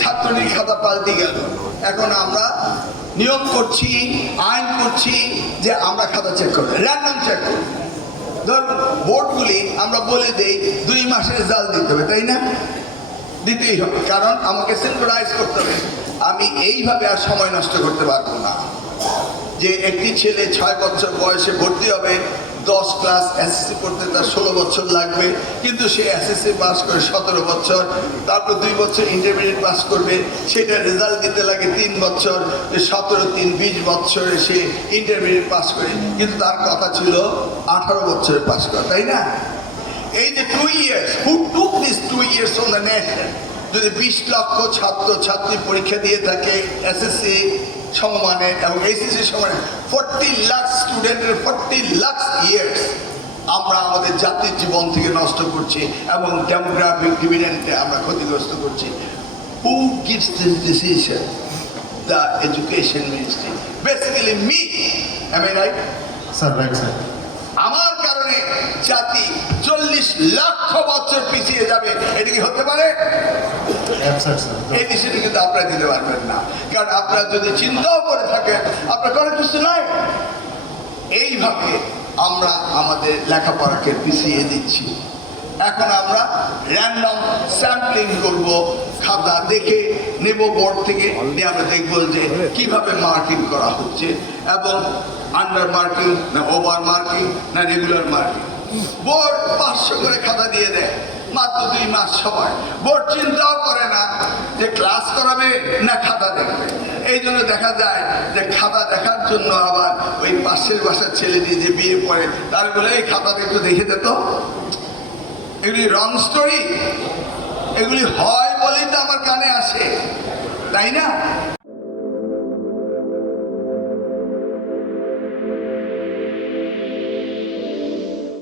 ছাত্রলীগ খাতা পাল্টে গেল। এখন আমরা নিয়োগ করছি, আইন করছি যে আমরা খাতা চেক করবো, র্যান্ডম চেক করবো। ধরুন বোর্ডগুলি আমরা বলে দেই 2 মাসের রেজাল্ট দিতে হবে, তাই না? দিতেই হবে, কারণ আমাকে সিনক্রোনাইজ করতে হবে। আমি এইভাবে আর সময় নষ্ট করতে পারবো না যে একটি ছেলে 6 বছর বয়সে ভর্তি হবে, 10 ক্লাস এসএসসি পড়তে তার 16 বছর লাগবে, কিন্তু সে এসএসসি পাস করে 17 বছর, তারপর 2 বছর ইন্টারমিডিয়েট পাস করবে, সেটা রেজাল্ট দিতে লাগে 3 বছর, 17 3 20 বছরে সে ইন্টারমিডিয়েট পাস করে, কিন্তু তার কথা ছিল 18 বছরে পাস করা, তাই না? এই যে 2 years, who took these 2 years from the nation? যদি 20 লক্ষ ছাত্র ছাত্রী পরীক্ষা দিয়ে থাকে এসএসসি সমমানে এবং এইচএসসি সমানে, 40 লাখ স্টুডেন্টের 40 লাখ ইয়ার্স আমরা আমাদের জাতির জীবন থেকে নষ্ট করছি এবং ডেমোগ্রাফিক ডিভিডেন্ডে আমরা ক্ষতিগ্রস্ত করছি। Who gives this decision? The education ministry, basically me. Am I right? Sir, right, sir. আমার কারণে জাতি 40 লক্ষ বছর পিছিয়ে যাবে, এটা কি হতে পারে? এই ডিসিশন কিন্তু আপনারা দিতে পারবেন না, কারণ আপনারা যদি চিন্তাও করে থাকেন আপনার কোনো কিছু নাই। এইভাবে আমরা আমাদের লেখাপড়াকে পিছিয়ে দিচ্ছি। এখন আমরা র্যান্ডম স্যাম্পলিং করব, খাতা দেখে নেব বোর্ড থেকে, নিয়ে আমরা দেখব যে কিভাবে মার্কিং করা হচ্ছে এবং আন্ডার মার্কিং না ওভার মার্কিং না রেগুলার মার্কিং। বোর্ড 500 করে খাতা দিয়ে দেয়, মাত্র 2 মাস সময়। বোর্ড চিন্তাও করে না যে ক্লাস করাবে না খাতা দেখবে। এই জন্য দেখা যায় যে খাতা দেখার জন্য আবার ওই পাশের বাসার ছেলে দিয়ে যে বিয়ে পড়ে তার বলে এই খাতাটা একটু দেখে দিত। এগুলি রং স্টোরি, এগুলি হয় বলেই তো আমার কানে আসে, তাই না?